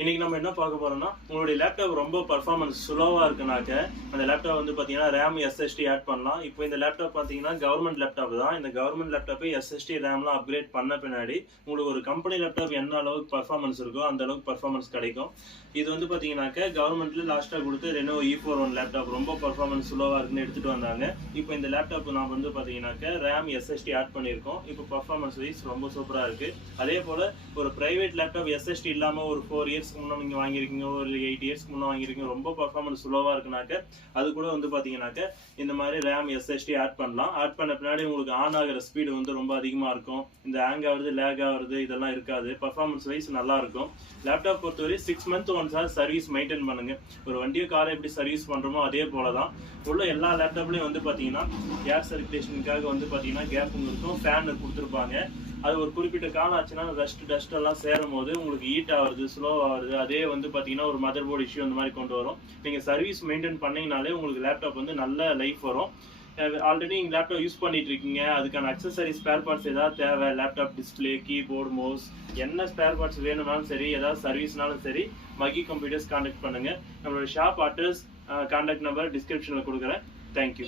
இன்னைக்கு நம்ம என்ன பார்க்க போறோம்னா, உங்களுடைய லேப்டாப் ரொம்ப பெர்ஃபார்மன்ஸ் ஸ்லோவா இருக்குனாக்க அந்த லேப்டாப் வந்து பாத்தீங்கன்னா RAM SSD ஆட் பண்ணலாம். இப்போ இந்த லேப்டாப் பாத்தீங்கன்னா கவர்மெண்ட் லேப்டாப் தான். இந்த கவர்மெண்ட் லேப்டாப்பை SSD RAMலாம் அப்கிரேட் பண்ண பின்னாடி உங்களுக்கு ஒரு கம்பெனி லேப்டாப் என்ன அளவுக்கு பெர்ஃபார்மன்ஸ் இருக்கோ அந்த அளவுக்கு பெர்ஃபார்மன்ஸ் கிடைக்கும். இது வந்து பாத்தீங்கன்னாக்க கவர்மெண்ட்ல லாஸ்டா கொடுத்து Lenovo E41 லேப்டாப் ரொம்ப பெர்ஃபார்மன்ஸ் ஸ்லோவா இருக்குன்னு எடுத்துட்டு வந்தாங்க. இப்போ இந்த லேப்டாப் நான் வந்து பாத்தீங்கன்னாக்க RAM SSD ஆட் பண்ணியிருக்கோம். இப்போ பெர்ஃபார்மன்ஸ் வைஸ் ரொம்ப சூப்பரா இருக்கு. அதே போல ஒரு பிரைவேட் லேப்டாப் SSD இல்லாம ஒரு 4 இயர்ஸ்க்கு முன்ன நீங்க வாங்கியிருக்கீங்க, ஒரு 8 இயர்ஸ்க்கு முன்ன வாங்கியிருக்கீங்க, ரொம்ப பெர்ஃபார்மன்ஸ் ஸ்லோவா இருக்குனாக்க அது கூட வந்து பாத்தீங்கன்னாக்க இந்த மாதிரி RAM SSD ஆட் பண்ணலாம். ஆட் பண்ண பின்னாடி உங்களுக்கு ஆன் ஆகிற ஸ்பீடு வந்து ரொம்ப அதிகமா இருக்கும். இந்த ஹேங் ஆகுறது, லேக் ஆகுறது இதெல்லாம் இருக்காது. பெர்ஃபார்மன்ஸ் வைஸ் நல்லா இருக்கும். லேப்டாப் பொறுத்தவரை 6 மந்த் ஒன்ஸ் சர்வீஸ் மெயின்டைன் பண்ணுங்க. ஒரு வண்டியோ காரை எப்படி சர்வீஸ் பண்றோமோ அதே போலதான் உள்ள எல்லா லேப்டாப்லயும் வந்து பாத்தீங்கன்னா ஏர் சர்க்குலேஷனுக்காக வந்து பாத்தீங்கன்னா கேப்புங்க இருக்கும், ஃபேன் கொடுத்துருப்பாங்க. அது ஒரு குறிப்பிட்ட காலம் ஆச்சுன்னா டஸ்ட் எல்லாம் சேரும் போது உங்களுக்கு ஹீட் ஆகுறது, ஸ்லோ ஆகுறது, அதே வந்து பாத்தீங்கன்னா ஒரு மதர் போர்டு இஷ்யூ அந்த மாதிரி கொண்டு வரும். நீங்க சர்வீஸ் மெயின்டைன் பண்ணீங்கனாலே உங்களுக்கு லேப்டாப் வந்து நல்ல லைஃப் வரும். ஆல்ரெடி நீங்க லேப்டாப் யூஸ் பண்ணிட்டு இருக்கீங்க, அதுக்கான அக்சசரி ஸ்பேர் பார்ட்ஸ் ஏதாவது தேவை, லேப்டாப் டிஸ்பிளே, கீபோர்டு, மவுஸ், என்ன ஸ்பேர் பார்ட்ஸ் வேணும்னாலும் சரி, ஏதாவது சர்வீஸ்னாலும் சரி, மகி கம்ப்யூட்டர்ஸ் கான்டாக்ட் பண்ணுங்க. நம்மளோட ஷாப் அட்ரஸ், கான்டாக்ட் நம்பர் டிஸ்கிரிப்ஷன்ல கொடுக்குறேன். தேங்க்யூ.